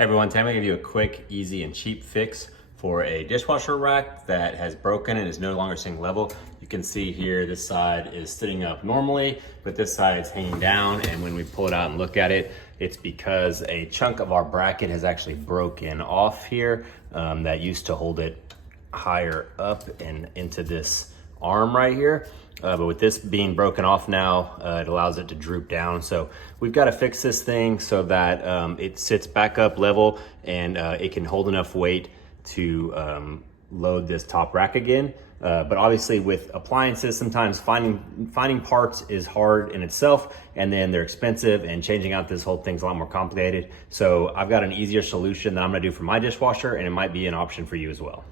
Hey everyone, today I'm going to give you a quick, easy, and cheap fix for a dishwasher rack that has broken and is no longer sitting level. You can see here this side is sitting up normally, but this side is hanging down, and when we pull it out and look at it, it's because a chunk of our bracket has actually broken off here that used to hold it higher up and into this arm right here. But with this being broken off now, it allows it to droop down. So we've got to fix this thing so that it sits back up level and it can hold enough weight to load this top rack again. But obviously with appliances, sometimes finding parts is hard in itself, and then they're expensive, and changing out this whole thing's a lot more complicated. So I've got an easier solution that I'm gonna do for my dishwasher, and it might be an option for you as well.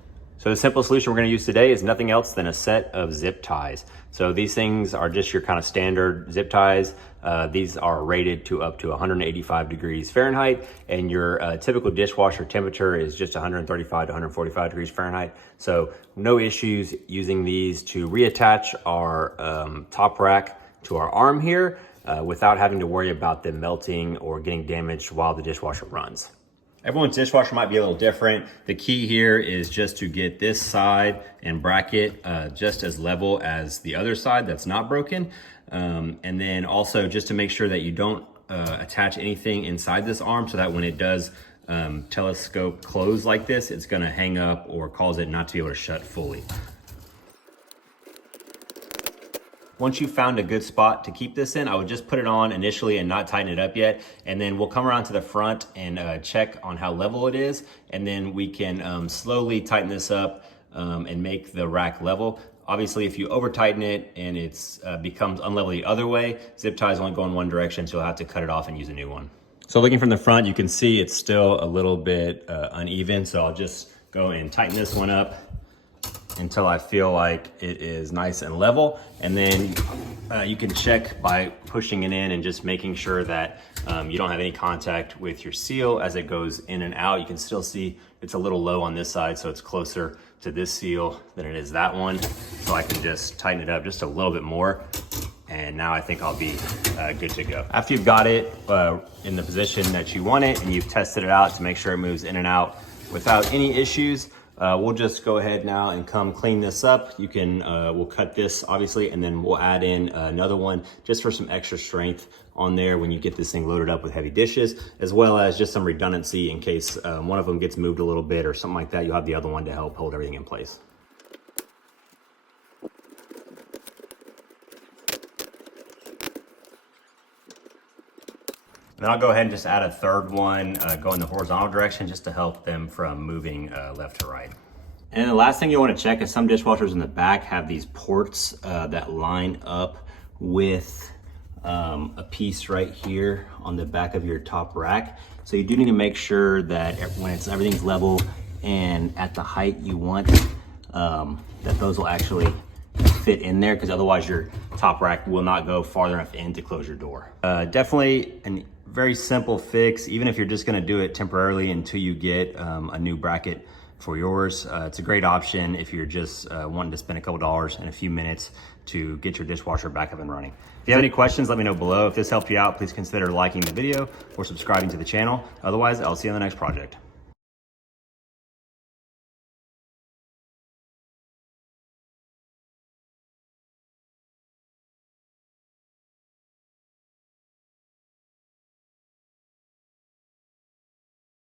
So the simple solution we're gonna use today is nothing else than a set of zip ties. So these things are just your kind of standard zip ties. These are rated to up to 185 degrees Fahrenheit, and your typical dishwasher temperature is just 135 to 145 degrees Fahrenheit. So no issues using these to reattach our top rack to our arm here without having to worry about them melting or getting damaged while the dishwasher runs. Everyone's dishwasher might be a little different. The key here is just to get this side and bracket just as level as the other side that's not broken. And then also just to make sure that you don't attach anything inside this arm so that when it does telescope close like this, it's gonna hang up or cause it not to be able to shut fully. Once you've found a good spot to keep this in, I would just put it on initially and not tighten it up yet. And then we'll come around to the front and check on how level it is. And then we can slowly tighten this up and make the rack level. Obviously, if you over tighten it and it's becomes unlevel the other way, zip ties only go in one direction, so you'll have to cut it off and use a new one. So looking from the front, you can see it's still a little bit uneven. So I'll just go and tighten this one up until I feel like it is nice and level. And then you can check by pushing it in and just making sure that you don't have any contact with your seal as it goes in and out. You can still see it's a little low on this side, so it's closer to this seal than it is that one. So I can just tighten it up just a little bit more. And now I think I'll be good to go. After you've got it in the position that you want it and you've tested it out to make sure it moves in and out without any issues, we'll just go ahead now and come clean this up. You can, we'll cut this obviously, and then we'll add in another one just for some extra strength on there when you get this thing loaded up with heavy dishes, as well as just some redundancy in case one of them gets moved a little bit or something like that. You'll have the other one to help hold everything in place. Then I'll go ahead and just add a third one, go in the horizontal direction just to help them from moving left to right. And the last thing you want to check is some dishwashers in the back have these ports that line up with a piece right here on the back of your top rack. So you do need to make sure that when everything's level and at the height you want, that those will actually fit in there, because otherwise your top rack will not go farther enough in to close your door. Definitely a very simple fix, even if you're just gonna do it temporarily until you get a new bracket for yours. It's a great option if you're just wanting to spend a couple dollars and a few minutes to get your dishwasher back up and running. If you have any questions, let me know below. If this helped you out, please consider liking the video or subscribing to the channel. Otherwise, I'll see you on the next project.